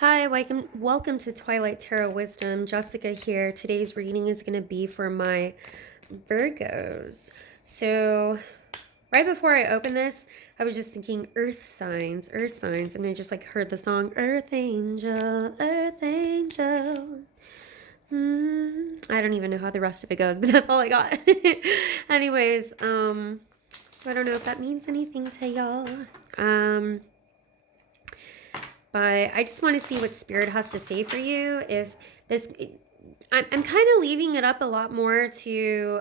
Hi, welcome to Twilight Tarot Wisdom. Jessica here. Today's reading is going to be for my Virgos. So, right before I open this, I was just thinking earth signs, and I just heard the song Earth Angel, Earth Angel. I don't even know how the rest of it goes, but that's all I got. Anyways, so I don't know if that means anything to y'all. But I just want to see what Spirit has to say for you. If this, I'm kind of leaving it up a lot more to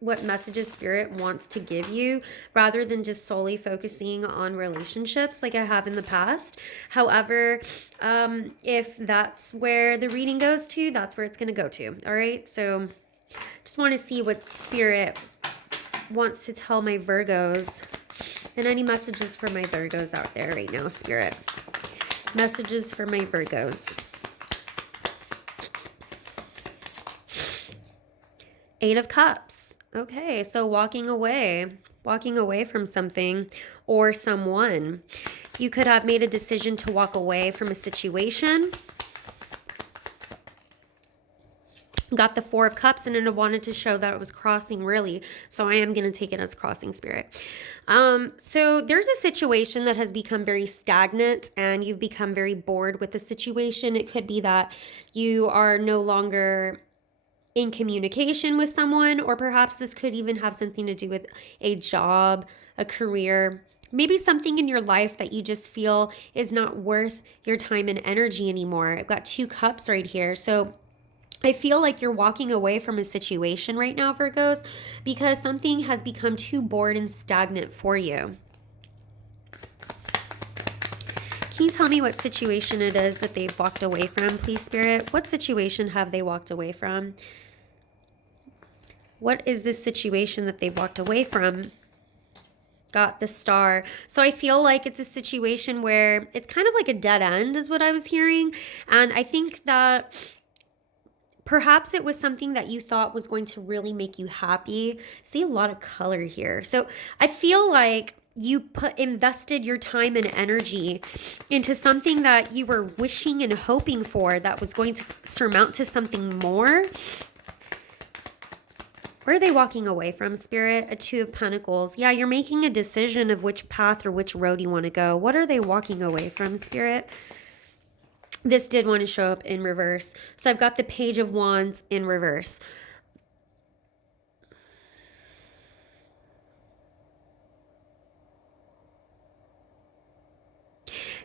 what messages Spirit wants to give you, rather than just solely focusing on relationships like I have in the past. However, if that's where the reading goes to, that's where it's going to go to. All right. So just want to see what Spirit wants to tell my Virgos. And any messages for my Virgos out there right now, Spirit. Messages for my Virgos. Eight of Cups. Okay, so walking away from something or someone. You could have made a decision to walk away from a situation. Got the Four of Cups, and then I wanted to show that it was crossing, really. So I am going to take it as crossing, Spirit. So there's a situation that has become very stagnant and you've become very bored with the situation. It could be that you are no longer in communication with someone, or perhaps this could even have something to do with a job, a career, maybe something in your life that you just feel is not worth your time and energy anymore. I've got two cups right here. So I feel like you're walking away from a situation right now, Virgos, because something has become too bored and stagnant for you. Can you tell me what situation it is that they've walked away from, please, Spirit? What situation have they walked away from? What is this situation that they've walked away from? Got the Star. So I feel like it's a situation where it's kind of like a dead end is what I was hearing. And I think that perhaps it was something that you thought was going to really make you happy. See a lot of color here. So I feel like you invested your time and energy into something that you were wishing and hoping for that was going to surmount to something more. Where are they walking away from, Spirit? A Two of Pentacles. Yeah, you're making a decision of which path or which road you want to go. What are they walking away from, Spirit? This did want to show up in reverse. So I've got the Page of Wands in reverse.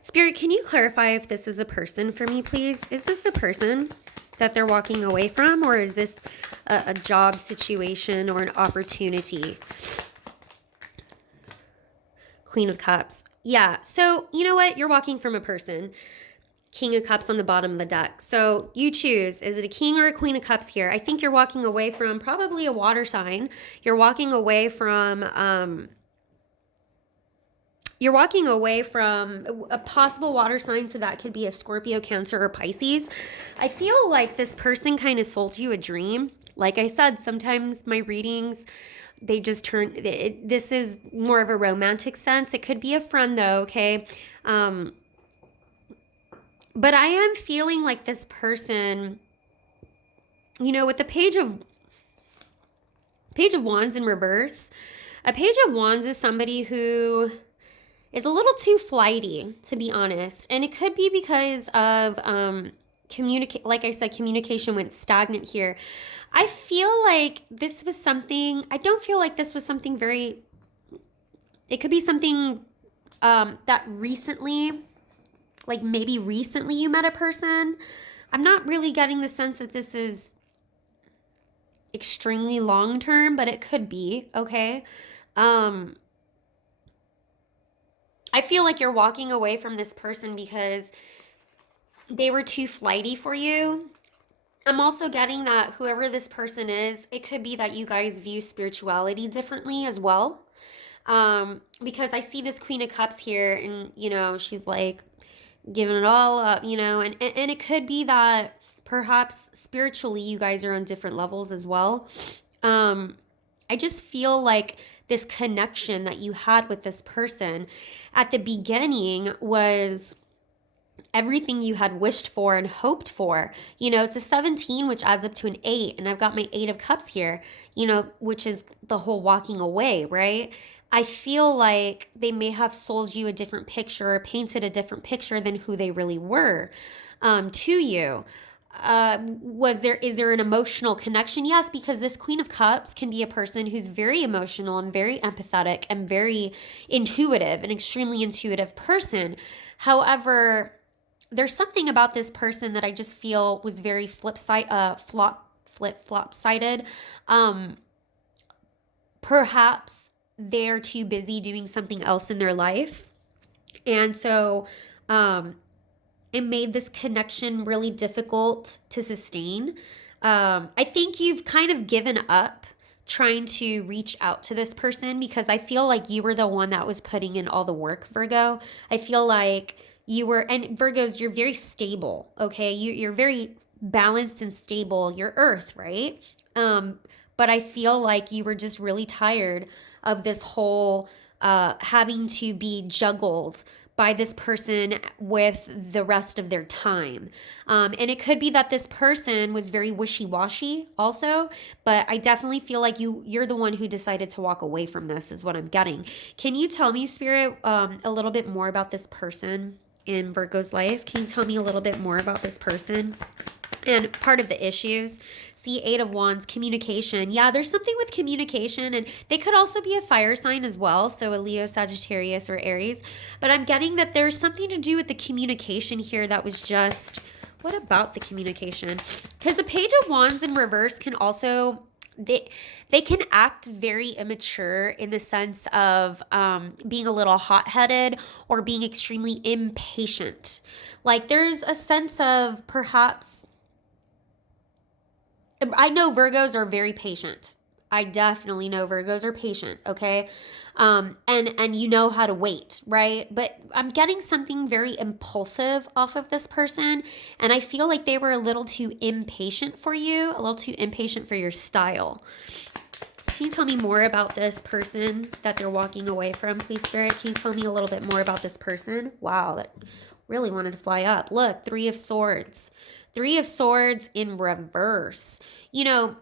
Spirit, can you clarify if this is a person for me, please? Is this a person that they're walking away from, or is this a job situation or an opportunity? Queen of Cups. Yeah, so you know what? You're walking from a person. King of Cups on the bottom of the deck. So you choose. Is it a King or a Queen of Cups here? I think you're walking away from probably a water sign. You're walking away from a possible water sign. So that could be a Scorpio, Cancer, or Pisces. I feel like this person kind of sold you a dream. Like I said, sometimes my readings, they just turn, this is more of a romantic sense. It could be a friend though, okay? But I am feeling like this person, you know, with the Page of Wands in reverse, a Page of Wands is somebody who is a little too flighty, to be honest. And it could be because of, like I said, communication went stagnant here. I feel like this was something, I don't feel like this was something very, it could be something that recently, like maybe recently you met a person. I'm not really getting the sense that this is extremely long term, but it could be, okay? I feel like you're walking away from this person because they were too flighty for you. I'm also getting that whoever this person is, it could be that you guys view spirituality differently as well. Because I see this Queen of Cups here and, you know, she's like, giving it all up, you know, and it could be that perhaps spiritually you guys are on different levels as well. I just feel like this connection that you had with this person at the beginning was everything you had wished for and hoped for. You know, it's a 17, which adds up to an 8. And I've got my 8 of Cups here, you know, which is the whole walking away, right? I feel like they may have sold you a different picture or painted a different picture than who they really were to you. Is there an emotional connection? Yes, because this Queen of Cups can be a person who's very emotional and very empathetic and very intuitive, an extremely intuitive person. However, there's something about this person that I just feel was very flip flop sided. Perhaps they're too busy doing something else in their life, and so it made this connection really difficult to sustain. I think you've kind of given up trying to reach out to this person because I feel like you were the one that was putting in all the work, Virgo. I feel like you were, and Virgos, you're very stable, okay? You're very balanced and stable. You're Earth, right? But I feel like you were just really tired of this whole having to be juggled by this person with the rest of their time. And it could be that this person was very wishy-washy also, but I definitely feel like you're the one who decided to walk away from this is what I'm getting. Can you tell me, Spirit, a little bit more about this person in Virgo's life? Can you tell me a little bit more about this person? And part of the issues, see, 8 of Wands, communication. Yeah, there's something with communication, and they could also be a fire sign as well, so a Leo, Sagittarius, or Aries. But I'm getting that there's something to do with the communication here that was just, what about the communication? Because the Page of Wands in reverse can also, they can act very immature in the sense of being a little hot-headed or being extremely impatient. Like there's a sense of perhaps, I know Virgos are very patient. I definitely know Virgos are patient, okay? And you know how to wait, right? But I'm getting something very impulsive off of this person, and I feel like they were a little too impatient for you, a little too impatient for your style. Can you tell me more about this person that they're walking away from, please, Spirit? Can you tell me a little bit more about this person? Wow, that really wanted to fly up. Look, 3 of Swords. 3 of Swords in reverse. You know,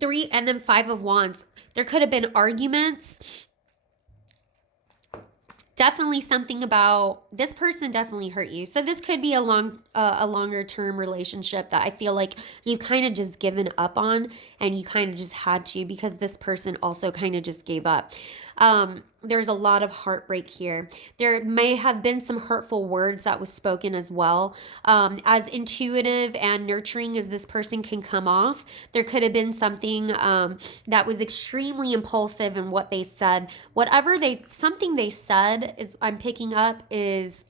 3 and then 5 of Wands. There could have been arguments. Definitely something about this person definitely hurt you. So this could be a longer term relationship that I feel like you've kind of just given up on, and you kind of just had to because this person also kind of just gave up. There's a lot of heartbreak here. There may have been some hurtful words that was spoken as well. As intuitive and nurturing as this person can come off, there could have been something that was extremely impulsive in what they said. Something they said is, I'm picking up is,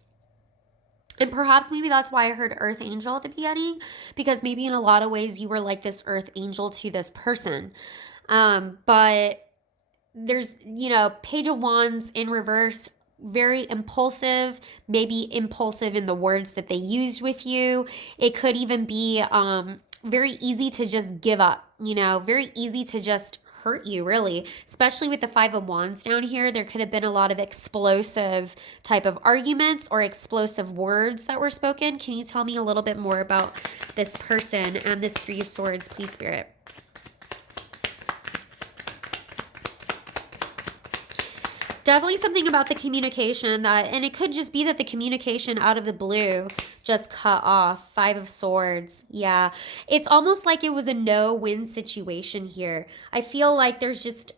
and perhaps maybe that's why I heard Earth Angel at the beginning, because maybe in a lot of ways you were like this Earth Angel to this person. But there's, you know, Page of Wands in reverse, very impulsive, maybe impulsive in the words that they used with you. It could even be very easy to just give up, you know, very easy to just hurt you, really, especially with the 5 of Wands down here. There could have been a lot of explosive type of arguments or explosive words that were spoken. Can you tell me a little bit more about this person and this 3 of Swords, please, Spirit? Definitely something about the communication that, and it could just be that the communication out of the blue just cut off. 5 of Swords. Yeah. It's almost like it was a no-win situation here. I feel like there's just,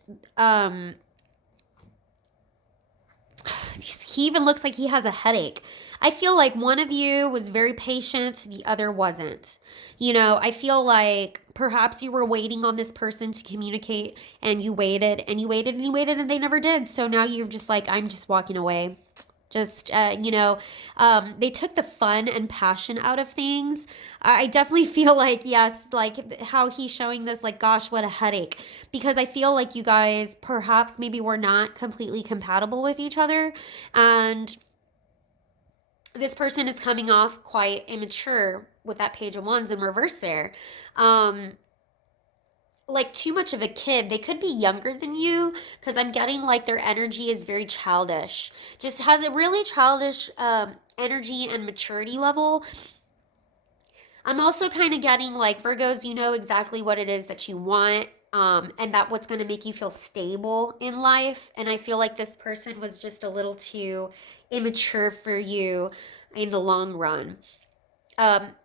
he even looks like he has a headache. I feel like one of you was very patient, the other wasn't. You know, I feel like perhaps you were waiting on this person to communicate, and you waited and you waited and you waited and they never did. So now you're just like, I'm just walking away. Just, you know, they took the fun and passion out of things. I definitely feel like, yes, like how he's showing this, like, gosh, what a headache. Because I feel like you guys perhaps maybe were not completely compatible with each other. And this person is coming off quite immature with that Page of Wands in reverse there. like too much of a kid. They could be younger than you because I'm getting like their energy is very childish. Just has a really childish energy and maturity level. I'm also kind of getting like Virgos, you know exactly what it is that you want. And that what's going to make you feel stable in life. And I feel like this person was just a little too immature for you in the long run. Um,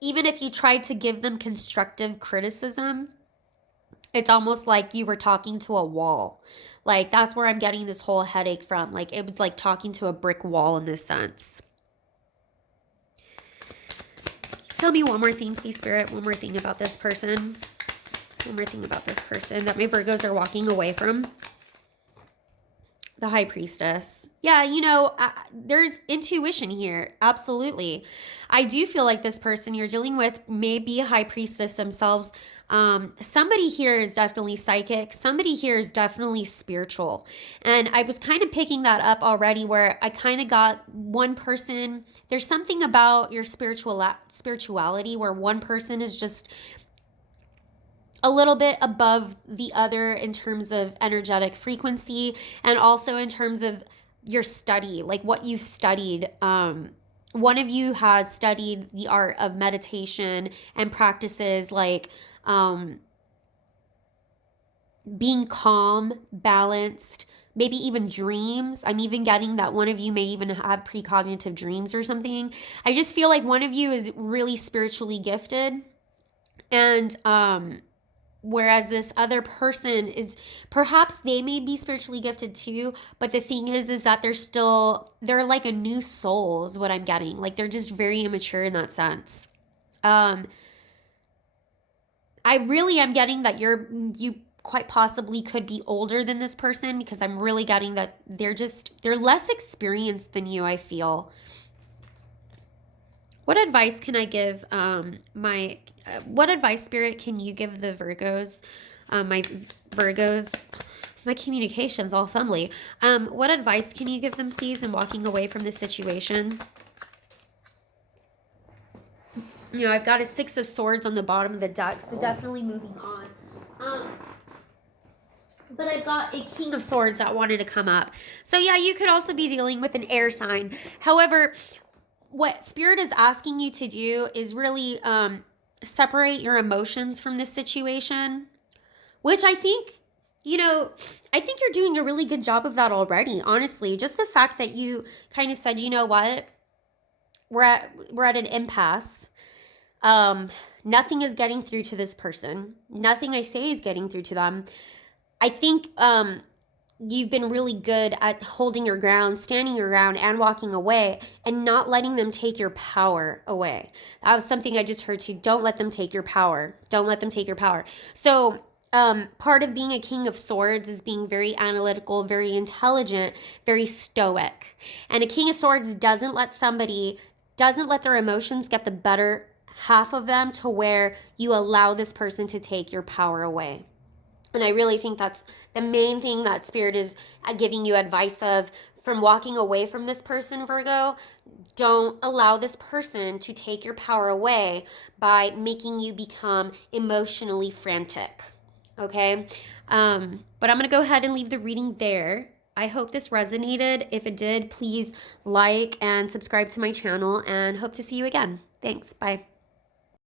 Even if you tried to give them constructive criticism, it's almost like you were talking to a wall. Like that's where I'm getting this whole headache from. Like it was like talking to a brick wall in this sense. Tell me one more thing, please, Spirit. One more thing about this person. One more thing about this person that my Virgos are walking away from. The High Priestess. Yeah, you know, there's intuition here. Absolutely. I do feel like this person you're dealing with may be a High Priestess themselves. Somebody here is definitely psychic. Somebody here is definitely spiritual. And I was kind of picking that up already where I kind of got one person. There's something about your spirituality where one person is just a little bit above the other in terms of energetic frequency and also in terms of your study, like what you've studied. One of you has studied the art of meditation and practices like being calm, balanced, maybe even dreams. I'm even getting that one of you may even have precognitive dreams or something. I just feel like one of you is really spiritually gifted. And whereas this other person is, perhaps they may be spiritually gifted too, but the thing is that they're like a new soul is what I'm getting. Like they're just very immature in that sense. I really am getting that you quite possibly could be older than this person because I'm really getting that they're less experienced than you, I feel. What advice can I give what advice, Spirit, can you give the Virgos, my Virgos? My communication's all fumbly. What advice can you give them, please, in walking away from this situation? You know, I've got a 6 of Swords on the bottom of the deck, so definitely moving on. But I've got a King of Swords that wanted to come up. So yeah, you could also be dealing with an air sign. However, what Spirit is asking you to do is really separate your emotions from this situation, which I think, I think you're doing a really good job of that already, honestly. Just the fact that you kind of said, you know what, we're at an impasse. Nothing is getting through to this person. Nothing I say is getting through to them. I think you've been really good at holding your ground, standing your ground, and walking away and not letting them take your power away. That was something I just heard too. Don't let them take your power. Don't let them take your power. So part of being a King of Swords is being very analytical, very intelligent, very stoic. And a King of Swords doesn't let their emotions get the better half of them to where you allow this person to take your power away. And I really think that's the main thing that Spirit is giving you advice of from walking away from this person, Virgo. Don't allow this person to take your power away by making you become emotionally frantic. Okay? But I'm going to go ahead and leave the reading there. I hope this resonated. If it did, please like and subscribe to my channel and hope to see you again. Thanks. Bye.